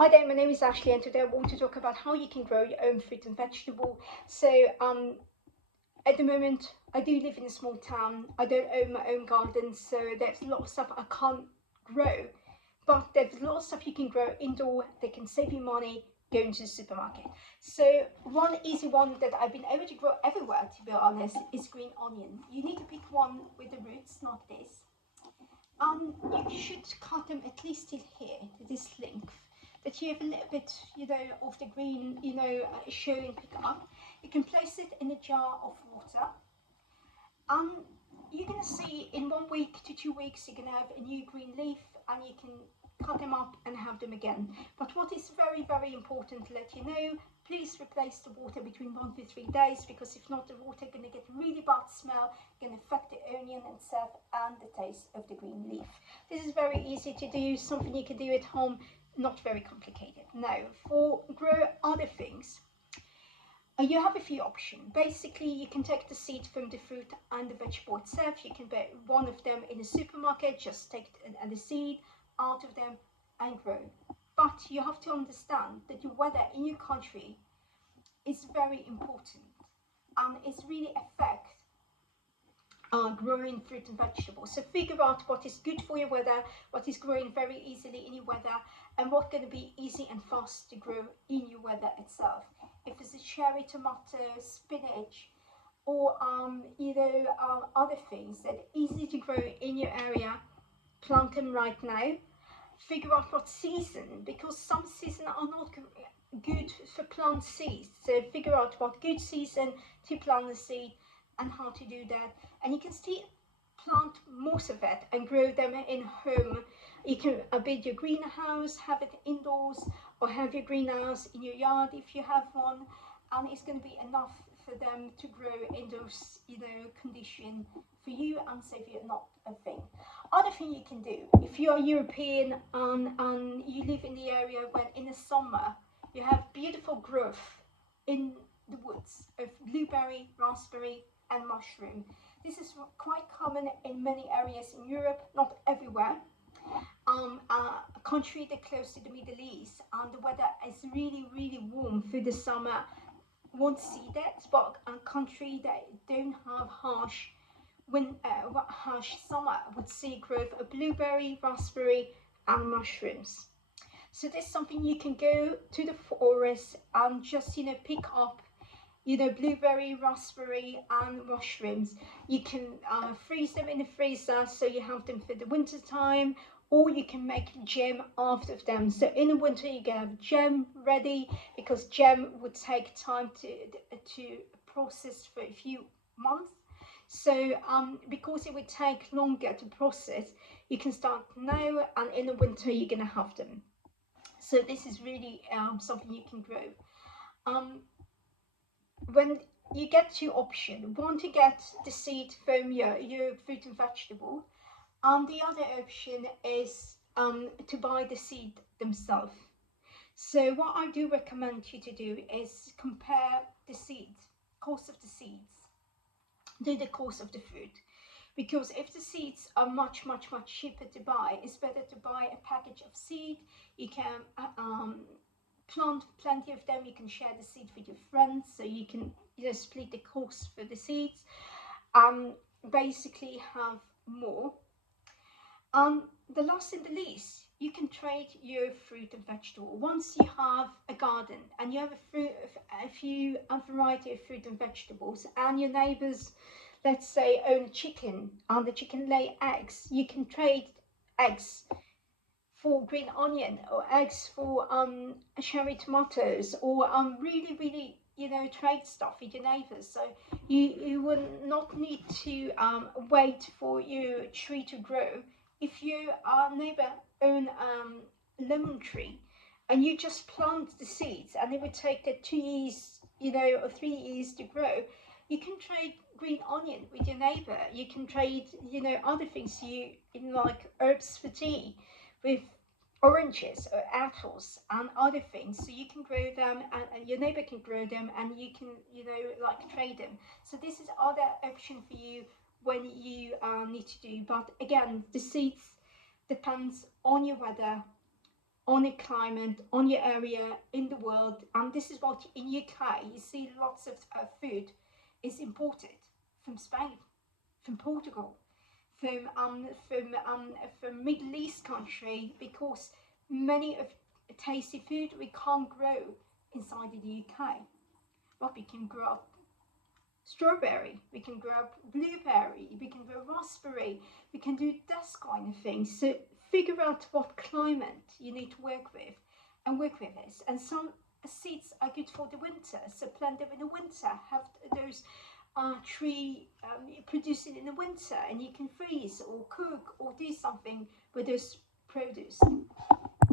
Hi there, my name is Ashley and today I want to talk about how you can grow your own fruit and vegetable. So at the moment I do live in a small town. I don't own my own garden, so there's a lot of stuff I can't grow. But there's a lot of stuff you can grow indoor that can save you money going to the supermarket. So one easy one that I've been able to grow everywhere, to be honest, is green onion. You need to pick one with the roots, not this. You should cut them at least till here, to this length, that you have a little bit, of the green, showing pick up. You can place it in a jar of water. Um, you're gonna see in 1 week to 2 weeks you're gonna have a new green leaf, and you can cut them up and have them again. But what is very, very important to let you know, please replace the water between 1 to 3 days, because if not, the water gonna get really bad smell, gonna affect the onion itself and the taste of the green leaf. This is very easy to do, something you can do at home, not very complicated. Now, for grow other things, you have a few options. Basically, you can take the seed from the fruit and the vegetable itself. You can buy one of them in a supermarket, just take the seed out of them and grow. But you have to understand that the weather in your country is very important, and it's really affect growing fruit and vegetables. So figure out what is good for your weather, what is growing very easily in your weather, and what's going to be easy and fast to grow in your weather itself. If it's a cherry tomato, spinach, or other things that are easy to grow in your area, plant them right now. Figure out what season, because some seasons are not good for plant seeds. So figure out what good season to plant the seed and how to do that. And you can still plant most of it and grow them in home. You can build your greenhouse, have it indoors, or have your greenhouse in your yard if you have one, and it's going to be enough for them to grow in those condition for you and save you not a thing. Other thing you can do, if you are European and you live in the area when in the summer you have beautiful growth in the woods of blueberry, raspberry and mushroom. This is quite common in many areas in Europe, not everywhere. A country that close to the Middle East, and the weather is really, really warm through the summer, won't see that, but a country that don't have harsh summer would see growth of blueberry, raspberry and mushrooms. So this is something you can go to the forest and just pick up blueberry, raspberry and mushrooms. You can freeze them in the freezer so you have them for the winter time, or you can make jam out of them. So in the winter you can have jam ready, because jam would take time to process for a few months. So because it would take longer to process, you can start now, and in the winter you're gonna have them. So this is really something you can grow. When you get two options, one to get the seed from your fruit and vegetable, and the other option is to buy the seed themselves. So what I do recommend you to do is compare the seeds, cost of the seeds, to the cost of the fruit. Because if the seeds are much, much, much cheaper to buy, it's better to buy a package of seed. You can plant plenty of them. You can share the seed with your friends, so you can split the cost for the seeds. Basically have more. The last and the least, you can trade your fruit and vegetable. Once you have a garden and you have a variety of fruit and vegetables, and your neighbors, let's say, own a chicken and the chicken lay eggs, you can trade eggs for green onion, or eggs for cherry tomatoes, or really, really trade stuff with your neighbors. So you will not need to wait for your tree to grow. If your neighbor own lemon tree and you just plant the seeds, and it would take 2 years or 3 years to grow, you can trade green onion with your neighbor. You can trade other things, like herbs for tea with oranges or apples and other things, so you can grow them, and your neighbor can grow them, and you can like trade them. So this is other option for you when you need to do. But again, the seeds depends on your weather, on a climate, on your area, in the world. And this is what in UK you see lots of food is imported from Spain, from Portugal, from Middle East country, because many of tasty food we can't grow inside the UK. But we can grow up strawberry, we can grow up blueberry, we can grow raspberry, we can do this kind of thing. So figure out what climate you need to work with and work with this. And some seeds are good for the winter, so plant them in the winter, have those tree producing in the winter, and you can freeze or cook or do something with those produce.